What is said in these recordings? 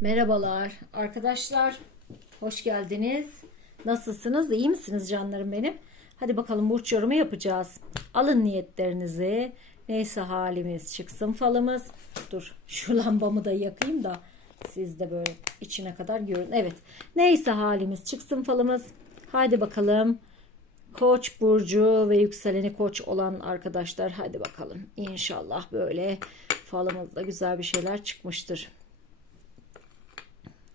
Merhabalar arkadaşlar. Hoş geldiniz. Nasılsınız? İyi misiniz canlarım benim? Hadi bakalım burç yorumu yapacağız. Alın niyetlerinizi. Neyse halimiz çıksın falımız. Dur şu lambamı da yakayım da siz de böyle içine kadar görün. Evet. Neyse halimiz çıksın falımız. Haydi bakalım. Koç burcu ve yükseleni koç olan arkadaşlar hadi bakalım. İnşallah böyle falımızda güzel bir şeyler çıkmıştır.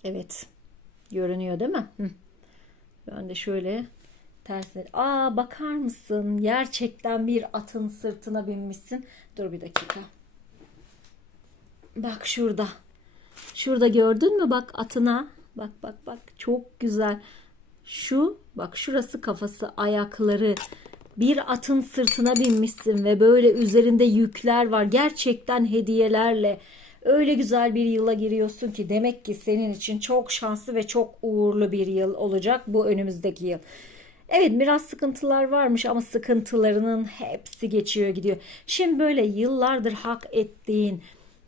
Evet. Görünüyor değil mi? Hı. Ben de şöyle tersine. Aa bakar mısın? Gerçekten bir atın sırtına binmişsin. Dur bir dakika. Bak şurada. Şurada gördün mü? Bak atına. Bak bak bak. Çok güzel. Şu bak şurası kafası, ayakları. Bir atın sırtına binmişsin ve böyle üzerinde yükler var. Gerçekten hediyelerle öyle güzel bir yıla giriyorsun ki demek ki senin için çok şanslı ve çok uğurlu bir yıl olacak bu önümüzdeki yıl. Evet biraz sıkıntılar varmış ama sıkıntılarının hepsi geçiyor gidiyor. Şimdi böyle yıllardır hak ettiğin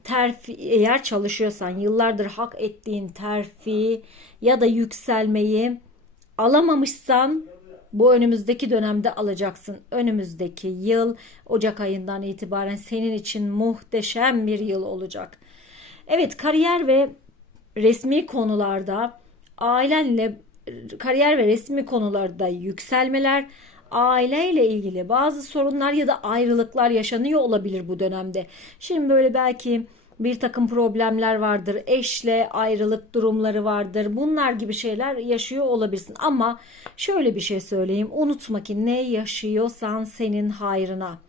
terfi eğer çalışıyorsan yıllardır hak ettiğin terfi ya da yükselmeyi alamamışsan bu önümüzdeki dönemde alacaksın. Önümüzdeki yıl Ocak ayından itibaren senin için muhteşem bir yıl olacak. Evet kariyer ve resmi konularda ailenle kariyer ve resmi konularda yükselmeler, aileyle ilgili bazı sorunlar ya da ayrılıklar yaşanıyor olabilir bu dönemde. Şimdi böyle belki bir takım problemler vardır. Eşle ayrılık durumları vardır. Bunlar gibi şeyler yaşıyor olabilirsin. Ama şöyle bir şey söyleyeyim. Unutma ki ne yaşıyorsan senin hayrına.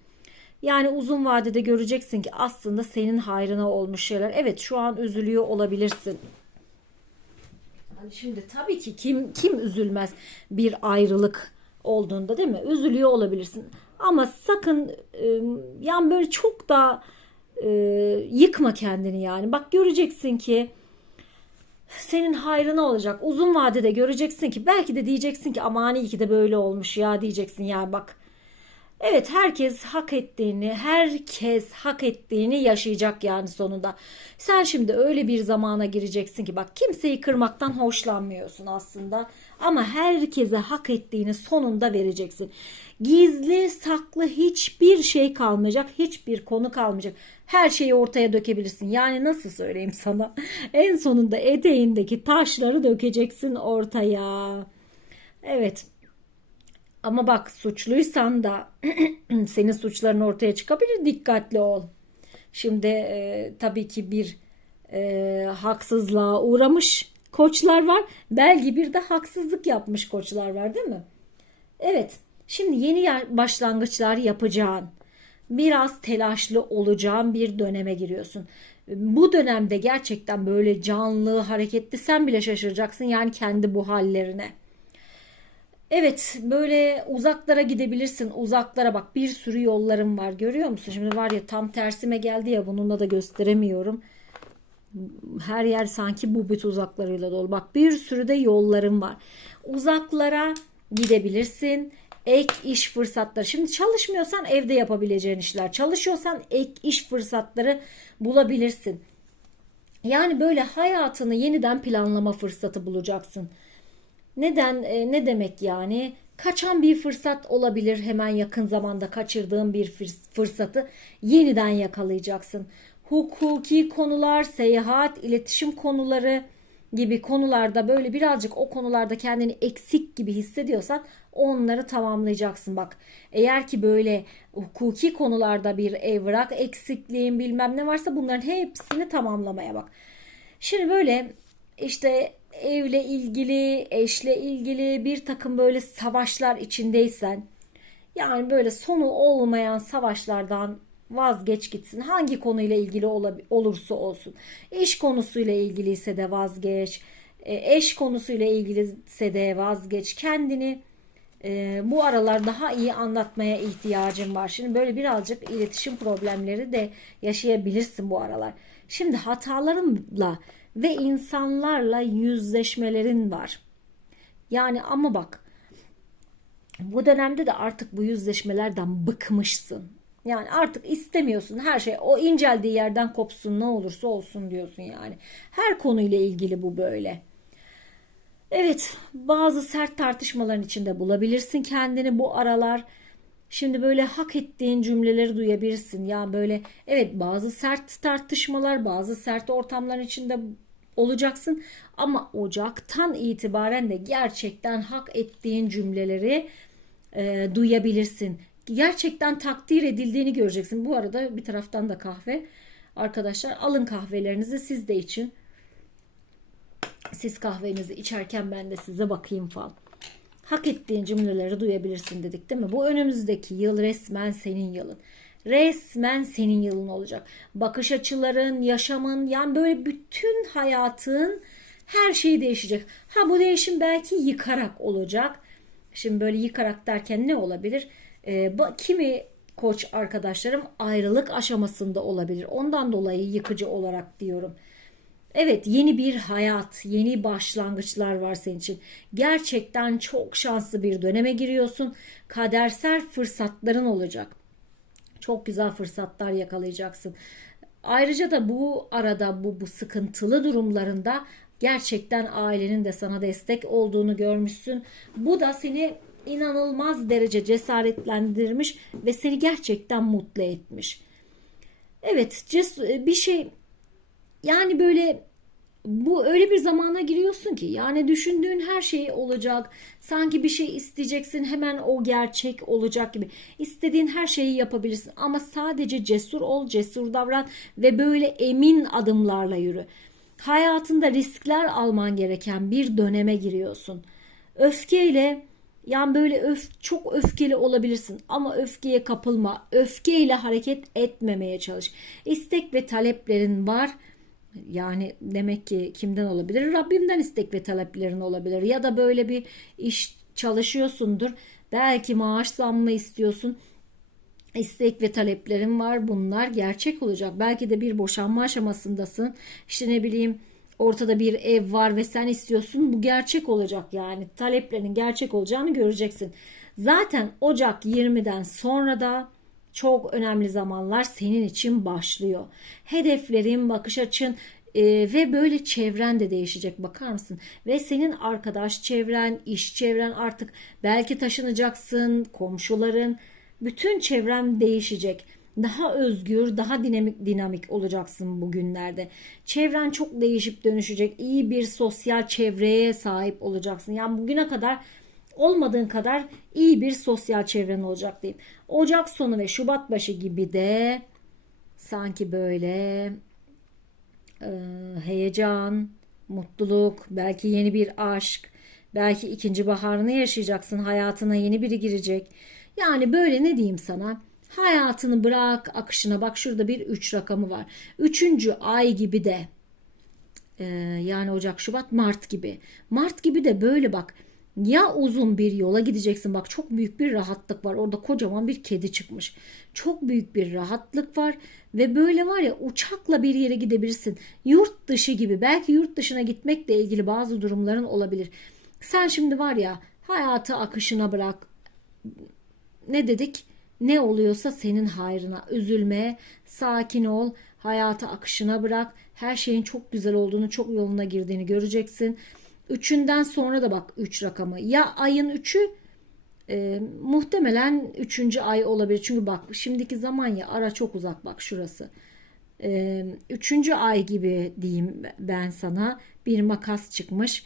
Yani uzun vadede göreceksin ki aslında senin hayrına olmuş şeyler. Evet şu an üzülüyor olabilirsin. Yani şimdi tabii ki kim kim üzülmez bir ayrılık olduğunda değil mi? Üzülüyor olabilirsin. Ama sakın yani böyle çok da e, yıkma kendini yani. Bak göreceksin ki senin hayrına olacak. Uzun vadede göreceksin ki belki de diyeceksin ki aman iyi ki de böyle olmuş ya diyeceksin ya bak. Evet herkes hak ettiğini, herkes hak ettiğini yaşayacak yani sonunda. Sen şimdi öyle bir zamana gireceksin ki bak kimseyi kırmaktan hoşlanmıyorsun aslında. Ama herkese hak ettiğini sonunda vereceksin. Gizli saklı hiçbir şey kalmayacak, hiçbir konu kalmayacak. Her şeyi ortaya dökebilirsin. Yani nasıl söyleyeyim sana? En sonunda eteğindeki taşları dökeceksin ortaya. Evet ama bak suçluysan da senin suçların ortaya çıkabilir. Dikkatli ol. Şimdi e, tabii ki bir e, haksızlığa uğramış koçlar var. Belki bir de haksızlık yapmış koçlar var değil mi? Evet. Şimdi yeni başlangıçlar yapacağın, biraz telaşlı olacağın bir döneme giriyorsun. Bu dönemde gerçekten böyle canlı, hareketli sen bile şaşıracaksın yani kendi bu hallerine. Evet böyle uzaklara gidebilirsin. Uzaklara bak bir sürü yollarım var görüyor musun? Şimdi var ya tam tersime geldi ya bununla da gösteremiyorum. Her yer sanki bu bit uzaklarıyla dolu. Bak bir sürü de yollarım var. Uzaklara gidebilirsin. Ek iş fırsatları. Şimdi çalışmıyorsan evde yapabileceğin işler. Çalışıyorsan ek iş fırsatları bulabilirsin. Yani böyle hayatını yeniden planlama fırsatı bulacaksın. Neden e, ne demek yani? Kaçan bir fırsat olabilir hemen yakın zamanda kaçırdığın bir fırsatı yeniden yakalayacaksın. Hukuki konular, seyahat, iletişim konuları gibi konularda böyle birazcık o konularda kendini eksik gibi hissediyorsan onları tamamlayacaksın. Bak eğer ki böyle hukuki konularda bir evrak eksikliğin bilmem ne varsa bunların hepsini tamamlamaya bak. Şimdi böyle işte evle ilgili, eşle ilgili bir takım böyle savaşlar içindeysen yani böyle sonu olmayan savaşlardan vazgeç gitsin. Hangi konuyla ilgili olursa olsun. İş konusuyla ilgiliyse de vazgeç. E, eş konusuyla ilgiliyse de vazgeç. Kendini e, bu aralar daha iyi anlatmaya ihtiyacın var. Şimdi böyle birazcık iletişim problemleri de yaşayabilirsin bu aralar. Şimdi hatalarımla ve insanlarla yüzleşmelerin var. Yani ama bak bu dönemde de artık bu yüzleşmelerden bıkmışsın. Yani artık istemiyorsun her şey o inceldiği yerden kopsun ne olursa olsun diyorsun yani. Her konuyla ilgili bu böyle. Evet bazı sert tartışmaların içinde bulabilirsin kendini bu aralar. Şimdi böyle hak ettiğin cümleleri duyabilirsin. Ya böyle evet bazı sert tartışmalar, bazı sert ortamların içinde olacaksın. Ama Ocak'tan itibaren de gerçekten hak ettiğin cümleleri e, duyabilirsin. Gerçekten takdir edildiğini göreceksin. Bu arada bir taraftan da kahve. Arkadaşlar alın kahvelerinizi siz de için. Siz kahvenizi içerken ben de size bakayım falan. Hak ettiğin cümleleri duyabilirsin dedik değil mi? Bu önümüzdeki yıl resmen senin yılın. Resmen senin yılın olacak. Bakış açıların, yaşamın yani böyle bütün hayatın her şeyi değişecek. Ha bu değişim belki yıkarak olacak. Şimdi böyle yıkarak derken ne olabilir? Ee, kimi koç arkadaşlarım ayrılık aşamasında olabilir. Ondan dolayı yıkıcı olarak diyorum. Evet yeni bir hayat, yeni başlangıçlar var senin için. Gerçekten çok şanslı bir döneme giriyorsun. Kadersel fırsatların olacak. Çok güzel fırsatlar yakalayacaksın. Ayrıca da bu arada bu bu sıkıntılı durumlarında gerçekten ailenin de sana destek olduğunu görmüşsün. Bu da seni inanılmaz derece cesaretlendirmiş ve seni gerçekten mutlu etmiş. Evet, bir şey yani böyle bu öyle bir zamana giriyorsun ki yani düşündüğün her şey olacak. Sanki bir şey isteyeceksin hemen o gerçek olacak gibi. İstediğin her şeyi yapabilirsin ama sadece cesur ol, cesur davran ve böyle emin adımlarla yürü. Hayatında riskler alman gereken bir döneme giriyorsun. Öfkeyle yani böyle öf, çok öfkeli olabilirsin ama öfkeye kapılma. Öfkeyle hareket etmemeye çalış. İstek ve taleplerin var yani demek ki kimden olabilir? Rabbimden istek ve taleplerin olabilir. Ya da böyle bir iş çalışıyorsundur. Belki maaş zammı istiyorsun. İstek ve taleplerin var. Bunlar gerçek olacak. Belki de bir boşanma aşamasındasın. İşte ne bileyim ortada bir ev var ve sen istiyorsun. Bu gerçek olacak yani. Taleplerin gerçek olacağını göreceksin. Zaten Ocak 20'den sonra da çok önemli zamanlar senin için başlıyor. Hedeflerin, bakış açın e, ve böyle çevren de değişecek bakar mısın? Ve senin arkadaş çevren, iş çevren artık belki taşınacaksın, komşuların, bütün çevren değişecek. Daha özgür, daha dinamik dinamik olacaksın bugünlerde. Çevren çok değişip dönüşecek. İyi bir sosyal çevreye sahip olacaksın. Yani bugüne kadar olmadığın kadar iyi bir sosyal çevren olacak diyeyim. Ocak sonu ve Şubat başı gibi de sanki böyle e, heyecan, mutluluk, belki yeni bir aşk, belki ikinci baharını yaşayacaksın. Hayatına yeni biri girecek. Yani böyle ne diyeyim sana? Hayatını bırak akışına. Bak şurada bir üç rakamı var. Üçüncü ay gibi de e, yani Ocak, Şubat, Mart gibi. Mart gibi de böyle bak ya uzun bir yola gideceksin. Bak çok büyük bir rahatlık var. Orada kocaman bir kedi çıkmış. Çok büyük bir rahatlık var ve böyle var ya uçakla bir yere gidebilirsin. Yurt dışı gibi belki yurt dışına gitmekle ilgili bazı durumların olabilir. Sen şimdi var ya hayatı akışına bırak. Ne dedik? Ne oluyorsa senin hayrına. Üzülme, sakin ol, hayatı akışına bırak. Her şeyin çok güzel olduğunu, çok yoluna girdiğini göreceksin. Üçünden sonra da bak 3 üç rakamı. Ya ayın 3'ü e, muhtemelen 3. ay olabilir. Çünkü bak şimdiki zaman ya ara çok uzak bak şurası. E, üçüncü ay gibi diyeyim ben sana bir makas çıkmış.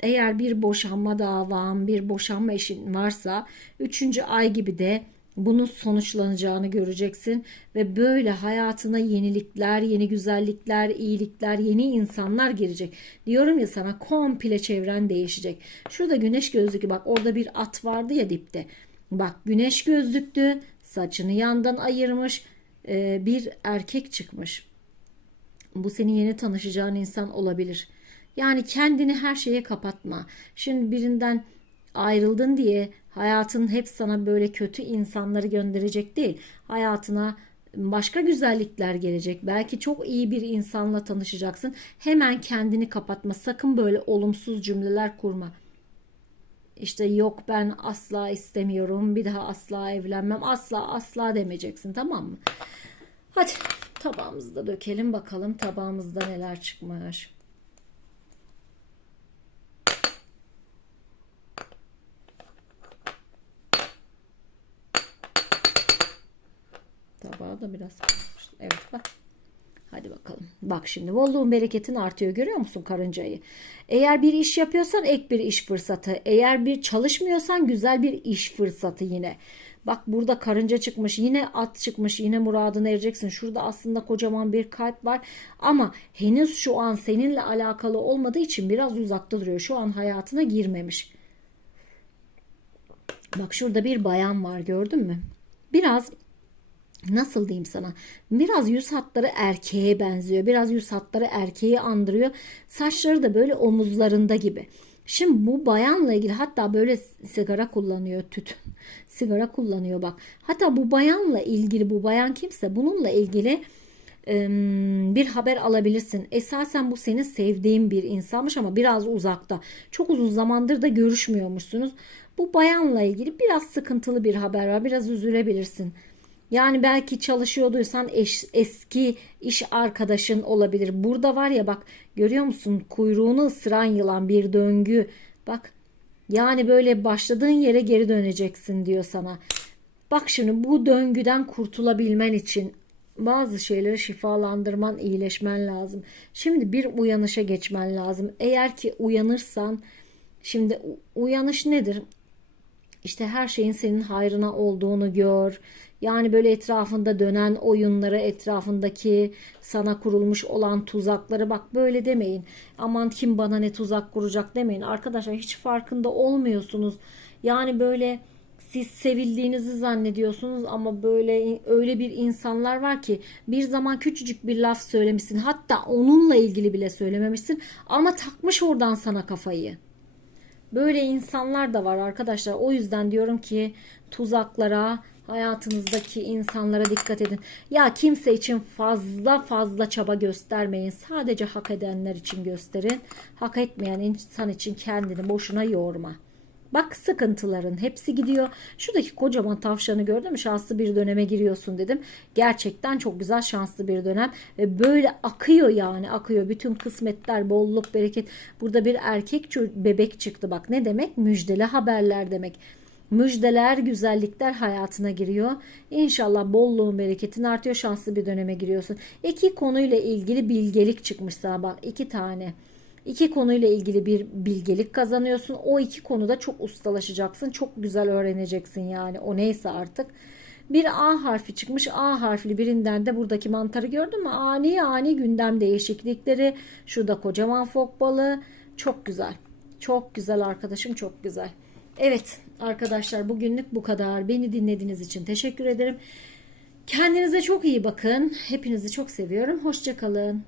Eğer bir boşanma davam, bir boşanma eşin varsa üçüncü ay gibi de bunun sonuçlanacağını göreceksin ve böyle hayatına yenilikler, yeni güzellikler, iyilikler, yeni insanlar girecek. Diyorum ya sana komple çevren değişecek. Şurada güneş gözlüğü bak orada bir at vardı ya dipte. Bak güneş gözlüktü, saçını yandan ayırmış e, bir erkek çıkmış. Bu senin yeni tanışacağın insan olabilir. Yani kendini her şeye kapatma. Şimdi birinden ayrıldın diye hayatın hep sana böyle kötü insanları gönderecek değil. Hayatına başka güzellikler gelecek. Belki çok iyi bir insanla tanışacaksın. Hemen kendini kapatma. Sakın böyle olumsuz cümleler kurma. işte yok ben asla istemiyorum bir daha asla evlenmem asla asla demeyeceksin tamam mı? Hadi tabağımızı da dökelim bakalım tabağımızda neler çıkmış. Da biraz karışmış. Evet bak. Hadi bakalım. Bak şimdi bolluğun bereketin artıyor görüyor musun karıncayı? Eğer bir iş yapıyorsan ek bir iş fırsatı. Eğer bir çalışmıyorsan güzel bir iş fırsatı yine. Bak burada karınca çıkmış yine at çıkmış yine muradına ereceksin. Şurada aslında kocaman bir kalp var ama henüz şu an seninle alakalı olmadığı için biraz uzakta duruyor. Şu an hayatına girmemiş. Bak şurada bir bayan var gördün mü? Biraz nasıl diyeyim sana biraz yüz hatları erkeğe benziyor biraz yüz hatları erkeği andırıyor saçları da böyle omuzlarında gibi şimdi bu bayanla ilgili hatta böyle sigara kullanıyor tütün sigara kullanıyor bak hatta bu bayanla ilgili bu bayan kimse bununla ilgili bir haber alabilirsin. Esasen bu senin sevdiğin bir insanmış ama biraz uzakta. Çok uzun zamandır da görüşmüyormuşsunuz. Bu bayanla ilgili biraz sıkıntılı bir haber var. Biraz üzülebilirsin. Yani belki çalışıyorduysan eş, eski iş arkadaşın olabilir. Burada var ya bak görüyor musun kuyruğunu ısıran yılan bir döngü. Bak yani böyle başladığın yere geri döneceksin diyor sana. Bak şimdi bu döngüden kurtulabilmen için bazı şeyleri şifalandırman, iyileşmen lazım. Şimdi bir uyanışa geçmen lazım. Eğer ki uyanırsan şimdi uyanış nedir? İşte her şeyin senin hayrına olduğunu gör. Yani böyle etrafında dönen oyunları, etrafındaki sana kurulmuş olan tuzakları bak böyle demeyin. Aman kim bana ne tuzak kuracak demeyin. Arkadaşlar hiç farkında olmuyorsunuz. Yani böyle siz sevildiğinizi zannediyorsunuz ama böyle öyle bir insanlar var ki bir zaman küçücük bir laf söylemişsin. Hatta onunla ilgili bile söylememişsin ama takmış oradan sana kafayı. Böyle insanlar da var arkadaşlar. O yüzden diyorum ki tuzaklara, hayatınızdaki insanlara dikkat edin. Ya kimse için fazla fazla çaba göstermeyin. Sadece hak edenler için gösterin. Hak etmeyen insan için kendini boşuna yorma. Bak sıkıntıların hepsi gidiyor. Şuradaki kocaman tavşanı gördün mü? Şanslı bir döneme giriyorsun dedim. Gerçekten çok güzel şanslı bir dönem. Ve böyle akıyor yani akıyor. Bütün kısmetler, bolluk, bereket. Burada bir erkek bebek çıktı. Bak ne demek? Müjdeli haberler demek. Müjdeler, güzellikler hayatına giriyor. İnşallah bolluğun, bereketin artıyor. Şanslı bir döneme giriyorsun. İki konuyla ilgili bilgelik çıkmış sana bak. iki tane. İki konuyla ilgili bir bilgelik kazanıyorsun. O iki konuda çok ustalaşacaksın. Çok güzel öğreneceksin yani. O neyse artık. Bir A harfi çıkmış. A harfli birinden de buradaki mantarı gördün mü? Ani ani gündem değişiklikleri. Şurada kocaman fok balığı. Çok güzel. Çok güzel arkadaşım çok güzel. Evet arkadaşlar bugünlük bu kadar. Beni dinlediğiniz için teşekkür ederim. Kendinize çok iyi bakın. Hepinizi çok seviyorum. Hoşçakalın.